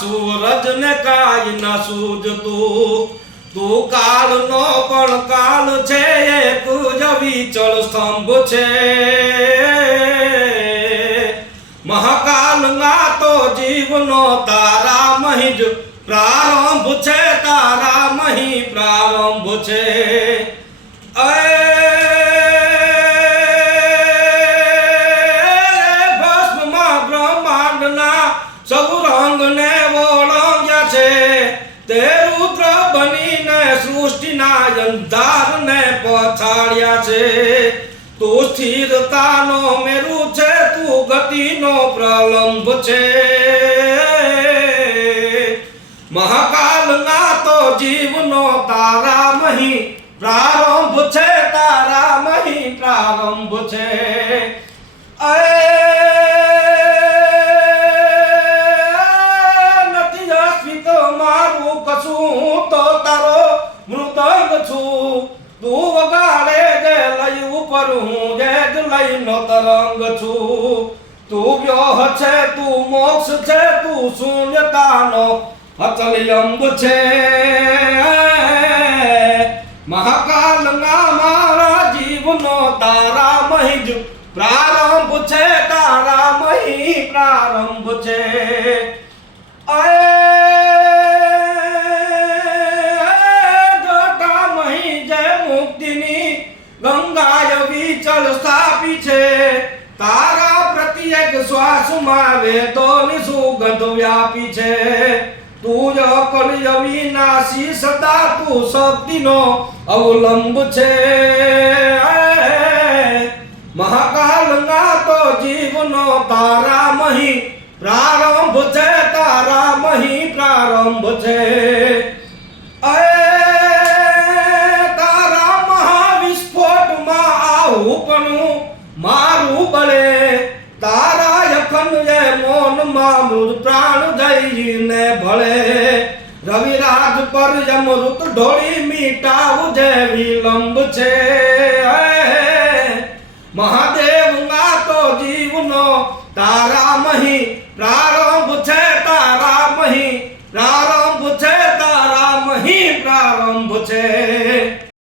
સૂરજ ને કાય ન સૂજતું, તું કાળનો પણ કાળ છે, એક જ વિચળ સ્તંભ છે. મહાકાલના તો જીવનો તારામહી જ પ્રારંભ છે, તારામહી પ્રારંભ છે. ભસ્મમાં બ્રહ્માંડના સૌ રંગને ઓળંગ્યા છે, તે રુદ્ર બનીને સૃષ્ટિના અંધારને પછાડ્યા છે. તું સ્થિરતાનો મેરુ છે, તું ગતિનો પ્રલંબ છે. મહાકાલના તો જીવનો તારામહી પ્રારંભ છે, તારામહી પ્રારંભ છે. નથી અસ્તિત્વ મારું કશું, તો તારો મૃદંગ છું. તું વગાડે જે લઈ ઉપર, હું જે જ લઈનો તરંગ છું. તું વ્યોહ છે, તું મોક્ષ છે, તું શૂન્યતાનો અચલ્યંબ છે. મહાકાલના મારા જીવનો તારામહી જ પ્રારંભ છે, તારામહી પ્રારંભ છે. જટામહી જય મુક્તિની ગંગાય વિચળ સ્થાપી છે, તારા પ્રત્યેક શ્વાસમાં વેદોની સુગંધ વ્યાપી છે. તું જ અકલ્ય વિનાશી સદા, તું શક્તિનો અવલંબ છે. મહાકાલના તો જીવનો તારામહી પ્રારંભ છે, તારામહી પ્રારંભ છે. તારા મહાવિસ્ફોટમાં આવું પણ મારું બળે, તારા અખંડ મૌનમાં મૃદ પ્રાણ જઈને ભળે. રવિરાજ પર યમૃત ઢોળી મીટાવું જે વિલંબ છે. મહાદેવના તો જીવનો તારામહી પ્રારંભ છે, તારામહી પ્રારંભ છે, તારામહી પ્રારંભ છે.